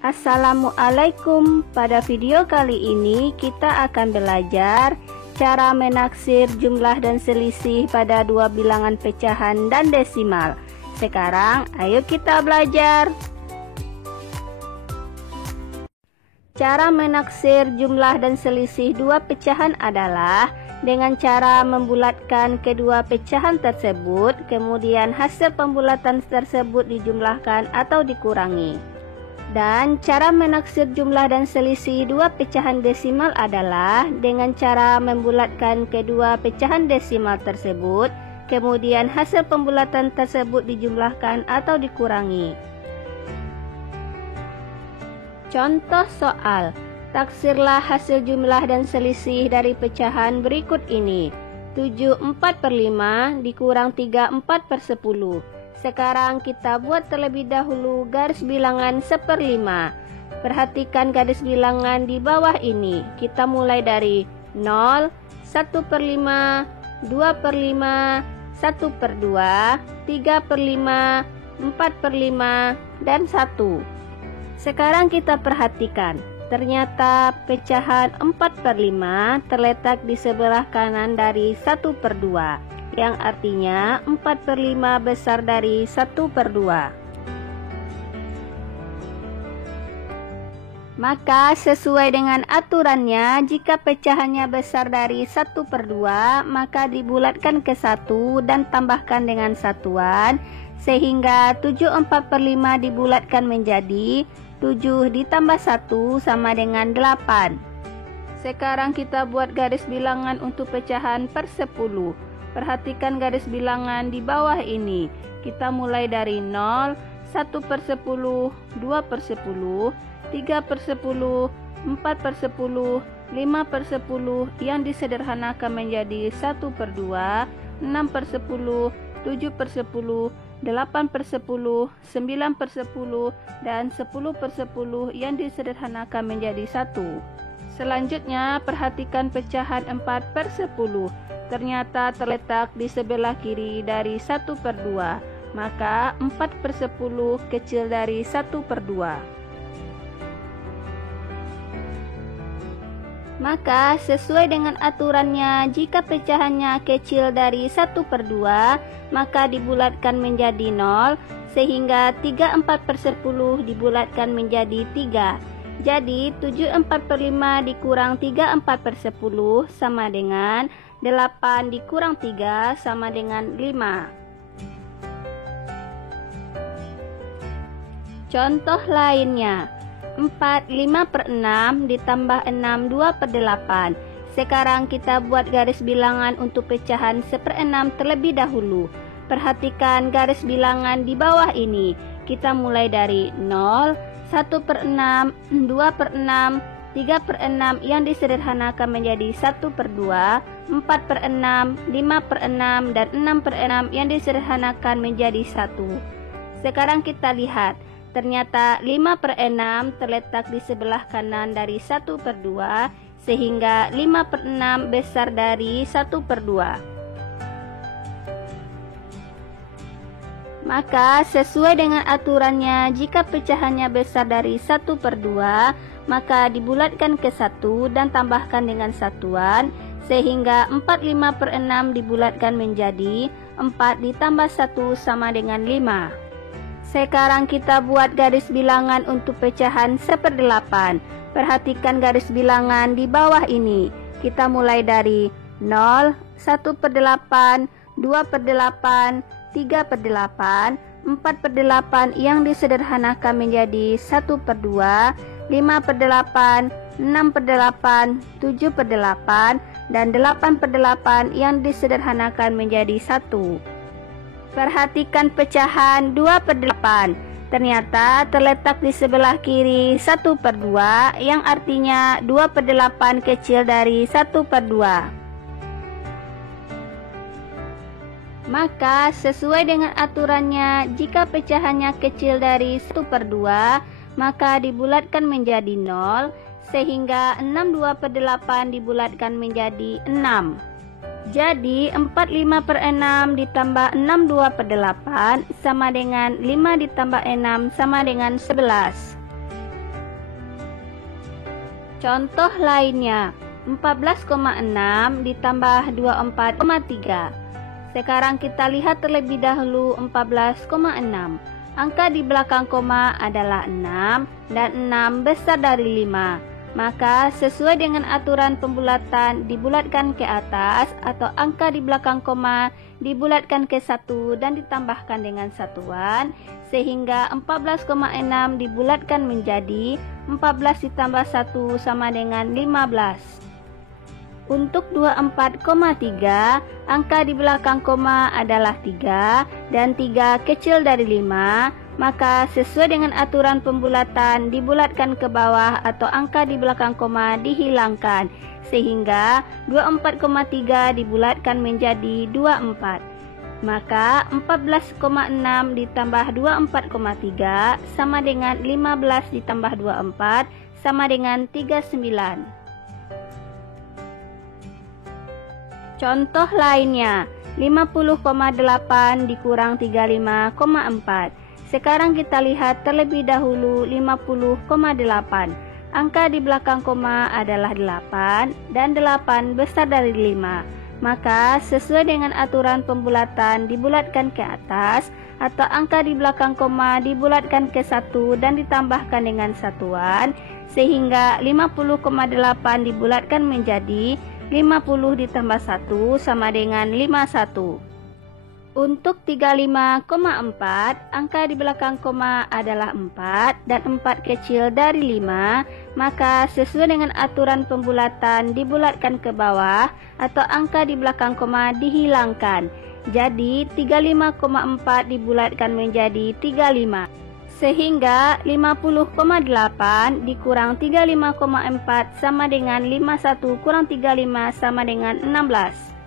Assalamualaikum. Pada video kali ini kita akan belajar cara menaksir jumlah dan selisih pada dua bilangan pecahan dan desimal. Sekarang ayo kita belajar. Cara menaksir jumlah dan selisih dua pecahan adalah dengan cara membulatkan kedua pecahan tersebut, kemudian hasil pembulatan tersebut dijumlahkan atau dikurangi. Dan cara menaksir jumlah dan selisih dua pecahan desimal adalah dengan cara membulatkan kedua pecahan desimal tersebut, kemudian hasil pembulatan tersebut dijumlahkan atau dikurangi. Contoh soal, taksirlah hasil jumlah dan selisih dari pecahan berikut ini. 7/4/5 dikurang 3/4/10. Sekarang kita buat terlebih dahulu garis bilangan 1/5. Perhatikan garis bilangan di bawah ini. Kita mulai dari 0, 1/5, 2/5, 1/2, 3/5, 4/5, dan 1. Sekarang kita perhatikan. Ternyata pecahan 4/5 terletak di sebelah kanan dari 1/2. Yang artinya 4/5 besar dari 1/2. Maka sesuai dengan aturannya, jika pecahannya besar dari 1/2, maka dibulatkan ke 1 dan tambahkan dengan satuan, sehingga 7/4/5 dibulatkan menjadi 7 ditambah 1 sama dengan 8. Sekarang kita buat garis bilangan untuk pecahan per 10. Perhatikan garis bilangan di bawah ini. Kita mulai dari 0, 1/10, 2/10, 3/10, 4/10, 5/10 yang disederhanakan menjadi 1/2, 6/10, 7/10, 8/10, 9/10, dan 10/10 yang disederhanakan menjadi 1. Selanjutnya, perhatikan pecahan 4/10. Ternyata terletak di sebelah kiri dari 1/2, maka 4/10 kecil dari 1/2. Maka sesuai dengan aturannya, jika pecahannya kecil dari 1/2, maka dibulatkan menjadi 0, sehingga 3/4/10 dibulatkan menjadi 3. Jadi 7/4/5 dikurang 3/4/10 sama dengan 8 dikurang 3 sama dengan 5. Contoh lainnya, 4/5/6 ditambah 6 2/8. Sekarang kita buat garis bilangan untuk pecahan 1/6 terlebih dahulu. Perhatikan garis bilangan di bawah ini. Kita mulai dari 0, 1/6, 2/6, 3/6 yang disederhanakan menjadi 1/2, 4/6, 5/6, dan 6/6 yang disederhanakan menjadi 1. Sekarang kita lihat, ternyata 5/6 terletak di sebelah kanan dari 1/2, sehingga 5/6 besar dari 1/2. Maka sesuai dengan aturannya, jika pecahannya besar dari 1/2, maka dibulatkan ke 1 dan tambahkan dengan satuan, sehingga 4/5/6 dibulatkan menjadi 4 ditambah 1 sama dengan 5. Sekarang kita buat garis bilangan untuk pecahan 1/8. Perhatikan garis bilangan di bawah ini. Kita mulai dari 0, 1/8, 2/8, 3/8, 4/8 yang disederhanakan menjadi 1/2, 5/8, 6/8, 7/8, dan 8/8 yang disederhanakan menjadi 1. Perhatikan pecahan 2/8. Ternyata terletak di sebelah kiri 1/2, yang artinya 2/8 kecil dari 1/2. Maka sesuai dengan aturannya, jika pecahannya kecil dari 1/2, maka dibulatkan menjadi 0, sehingga 6 2/8 dibulatkan menjadi 6. Jadi 4/5/6 ditambah 6 2/8 sama dengan 5 ditambah 6 sama dengan 11. Contoh lainnya, 14,6 ditambah 24,3. Sekarang kita lihat terlebih dahulu 14,6. Angka di belakang koma adalah 6 dan 6 besar dari 5. Maka sesuai dengan aturan pembulatan dibulatkan ke atas atau angka di belakang koma dibulatkan ke 1 dan ditambahkan dengan satuan, sehingga 14,6 dibulatkan menjadi 14 ditambah 1 sama dengan 15. Untuk 24,3, angka di belakang koma adalah 3 dan 3 kecil dari 5, maka sesuai dengan aturan pembulatan dibulatkan ke bawah atau angka di belakang koma dihilangkan, sehingga 24,3 dibulatkan menjadi 24. Maka 14,6 ditambah 24,3 sama dengan 15 ditambah 24 sama dengan 39. Contoh lainnya, 50,8 dikurang 35,4. Sekarang kita lihat terlebih dahulu 50,8. Angka di belakang koma adalah 8 dan 8 besar dari 5. Maka sesuai dengan aturan pembulatan dibulatkan ke atas atau angka di belakang koma dibulatkan ke 1 dan ditambahkan dengan satuan, sehingga 50,8 dibulatkan menjadi 50 ditambah 1 sama dengan 51. Untuk 35,4, angka di belakang koma adalah 4 dan 4 kecil dari 5, maka sesuai dengan aturan pembulatan dibulatkan ke bawah atau angka di belakang koma dihilangkan. Jadi 35,4 dibulatkan menjadi 35. Sehingga 50,8 dikurang 35,4 sama dengan 51 kurang 35 sama dengan 16.